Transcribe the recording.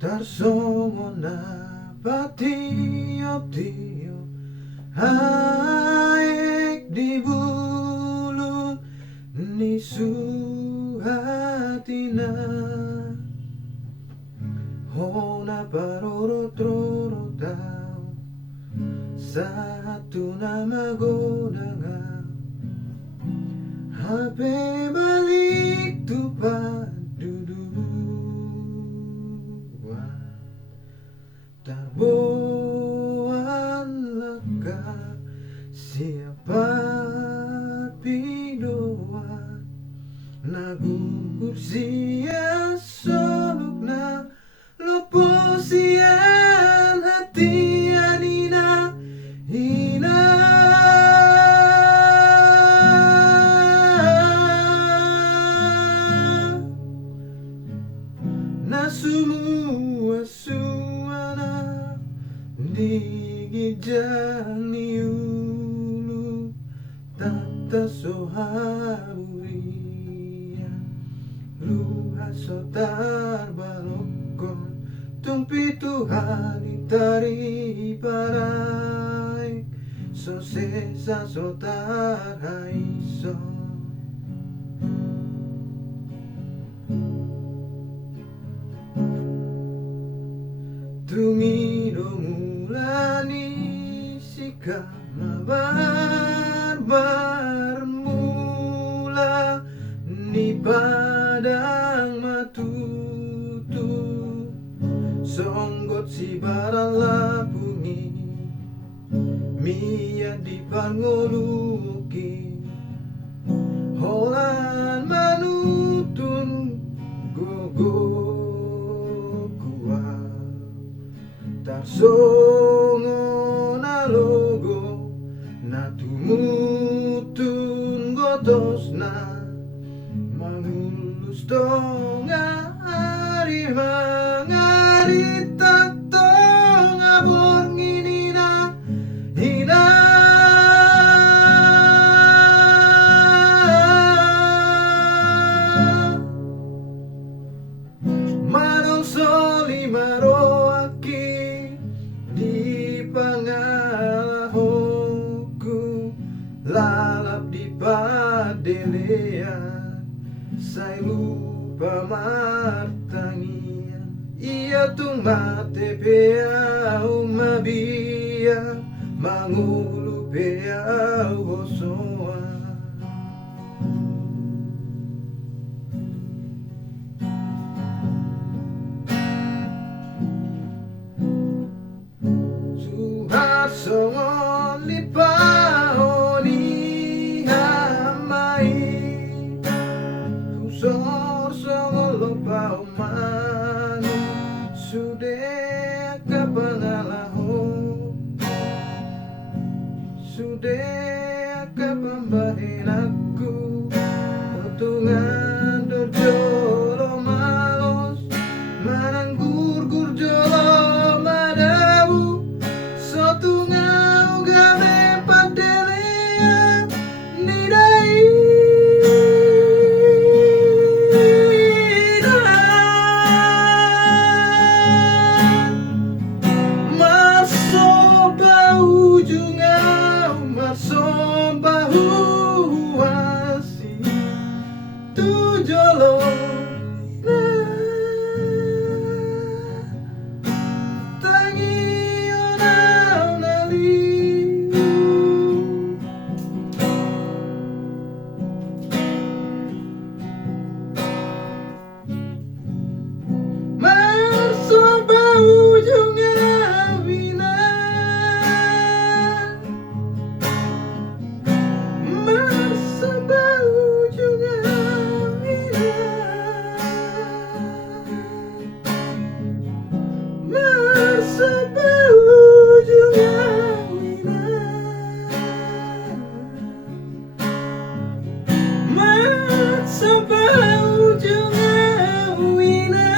Tarsongona patiop-tiop haek di bulu ni suhatina hona paroro-troro tau satu nama godanga HP balik tupan Tarboan laka siapa pidoan nagugur sia soluk na loposian hati anina hina na semua digijani ulu tata sohaburia luha sotar balokon tumpi Tuhan itari parai so sesa sotar haiso Tumido mulani sika mabar mula ni padang matutu songgot si baralapungi mia di pangoluki holan manutun gogo Tarsongo na logo na tumutun gotos na mangulus tonga hari mangarita tonga bornginina hina Marong soli maroaki di pangalahoku lalap di padelean saya lupa martangian ia tung mate pea umabia mangulu pea gosoa Songon lipaoni hamai Kusor songon lopao manu Sude kapangalaho Sude kapambahin aku Potungan dorjolo malos Mananggur-gur jolo madabu Sotungau gabe padelea nidai Marsoba ujungau marsoba huasi tujolo Sampai ujung wina